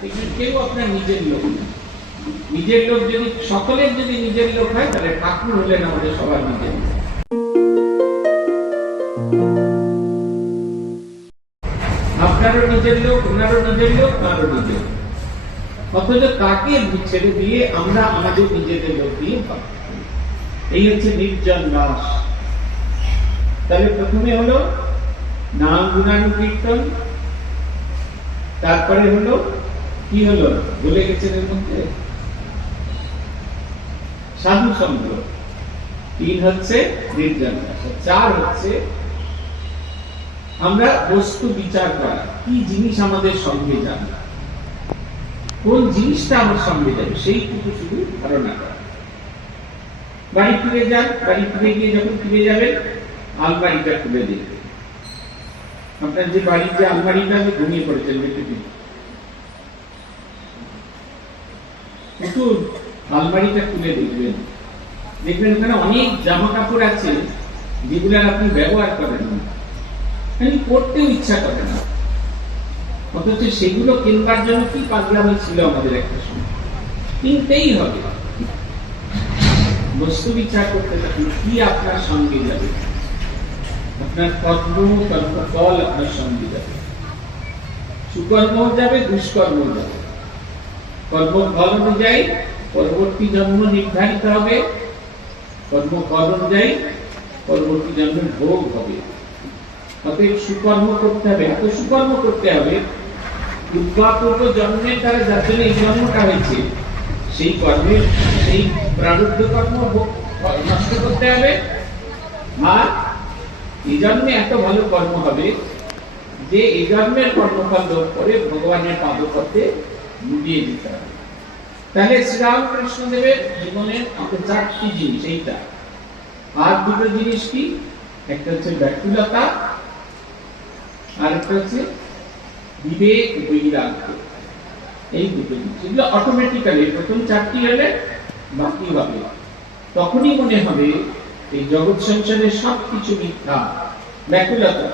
কেউ আপনার নিজের লোক না। নিজের লোক যদি সকলের যদি নিজের লোক হয় তাহলে ঠাকুর হলেন আমাদের সবার নিজের লোক। আপনারও নিজের লোক, ওনারও নিজের লোক, তারও নিজের লোক, অথচ তাকে ছেড়ে দিয়ে আমরা আমাদের নিজেদের লোক দিয়ে ভাবি। এই হচ্ছে নির্জন বাস। তাহলে প্রথমে হলো নাম গুণানুকীর্তন, তারপরে হলো কি হলো বলে গেছেন এর মধ্যে সাধু সঙ্গ, 3 হচ্ছে নির্জন বাস, 4 হচ্ছে আমরা বস্তু বিচার করা, কি জিনিস আমাদের সঙ্গে যাবে, কোন জিনিসটা আমার সঙ্গে যাবে সেইটুকু শুধু ধারণা করা। বাড়ি ফিরে যান, বাড়ি ফিরে গিয়ে যখন ফিরে যাবেন আলমারিটা খুলে দেখবেন। আপনার যে বাড়ির যে আলমারিটা আপনি ঘুমিয়ে পড়েছেন দেখেছেন, একটু আলমারিটা খুলে দেখবেন, দেখবেন ওখানে অনেক জামা কাপড় আছে যেগুলো আপনি ব্যবহার করেন না, পড়তেও ইচ্ছা করে না, অথচ সেগুলো কেনবার জন্য কি পাগলামি ছিল আমাদের একটা সময়, কিনতেই হবে। বস্তু বিচার করতে থাকুন, কি আপনার সঙ্গে যাবে, আপনার কর্ম কর্মফল আপনার সঙ্গে যাবে, সুকর্ম যাবে, দুষ্কর্ম যাবে। কর্মফল অনুযায়ী পরবর্তী জন্ম নির্ধারিত হবে, কর্মফল অনুযায়ী পরবর্তী জন্মের ভোগ হবে। অতএব সুকর্ম করতে হবে, এত সুকর্ম করতে হবে পূর্ব জন্মের দ্বারা যার জন্য এই জন্মটা হয়েছে সেই কর্মের সেই প্রারব্ধ কর্ম নষ্ট করতে হবে, আর এই জন্মে এত ভালো কর্ম হবে যে এই জন্মের কর্মফল লোভ করে ভগবানের পাদপথে ডুবিয়ে দিতে হবে। তাহলে শ্রীরামকৃষ্ণ দেবের জীবনের 4টি জিনিস এইটা, আর 2টো জিনিস কি, একটা হচ্ছে ব্যাকুলতা, আর একটা হচ্ছে বিবেক বৈরাগ্য। এই 2টো জিনিস এগুলো অটোমেটিক্যালি প্রথম 4টি হলে বাকি হবে, তখনই মনে হবে এই জগৎ সংসারের সবকিছু মিথ্যা। ব্যাকুলতা